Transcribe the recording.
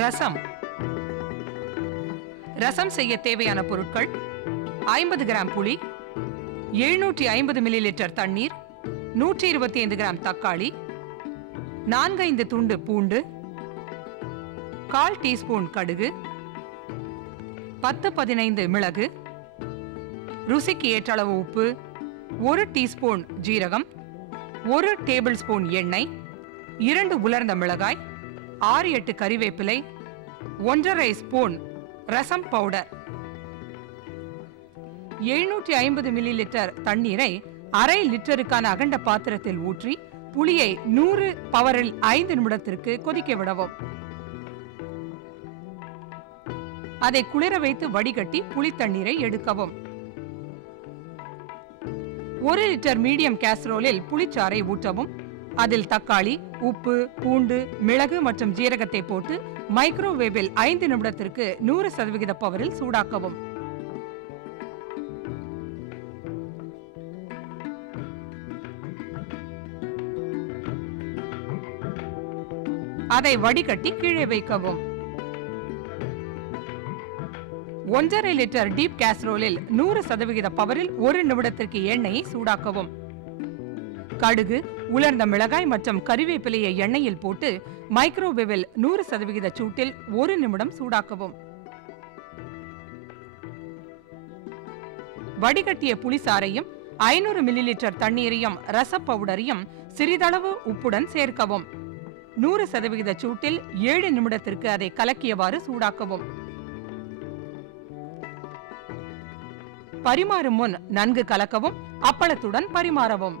ரசம். ரசம் செய்ய தேவையான பொருட்கள்: 50 கிராம் புளி, 750 மில்லிலிட்டர் தண்ணீர், 125 கிராம் தக்காளி, 4-5 துண்டு பூண்டு, 1/4 டீஸ்பூன் கடுகு, 10-15 மிளகு, ருசிக்கு ஏற்ற அளவு உப்பு, 1 டீஸ்பூன் ஜீரகம், 1 டேபிள் ஸ்பூன் எண்ணெய், 2 உலர்ந்த மிளகாய், 6-8 கறிவேப்பிலை, 1½ ஸ்பூன் ரசம் பவுடர். 750 மில்லிலிட்டர் தண்ணீரை 1/2 லிட்டருக்கான அகண்ட பாத்திரத்தில் ஊற்றி புளியை 100 பவரில் 5 நிமிடத்திற்கு கொதிக்க விடவும். அதை குளிர வைத்து வடிகட்டி புளி தண்ணீரை எடுக்கவும். 1 லிட்டர் மீடியம் கேசரோலில் புளிச்சாறை ஊற்றவும். அதில் தக்காளி, உப்பு, பூண்டு, மிளகு மற்றும் ஜீரகத்தை போட்டு மைக்ரோவேவில் 5 நிமிடத்திற்கு 100% பவரில் சூடாக்கவும். அதை வடிகட்டி கீழே வைக்கவும். 1½ லிட்டர் டீப் கேசரோலில் 100% பவரில் 1 நிமிடத்திற்கு எண்ணெயை சூடாக்கவும். கடுகு, உலர்ந்த மிளகாய் மற்றும் கறிவேப்பிலையை எண்ணெயில் போட்டு மைக்ரோவேவில் 100% சூட்டில் 1 நிமிடம் சூடாக்கவும். வடிகட்டிய புளிசாறையும் 500 மில்லிலிட்டர் தண்ணீரையும் ரச பவுடரையும் சிறிதளவு உப்புடன் சேர்க்கவும். 100% சூட்டில் 7 நிமிடத்திற்கு அதை கலக்கியவாறு சூடாக்கவும். பரிமாறும் முன் நன்கு கலக்கவும். அப்பளத்துடன் பரிமாறவும்.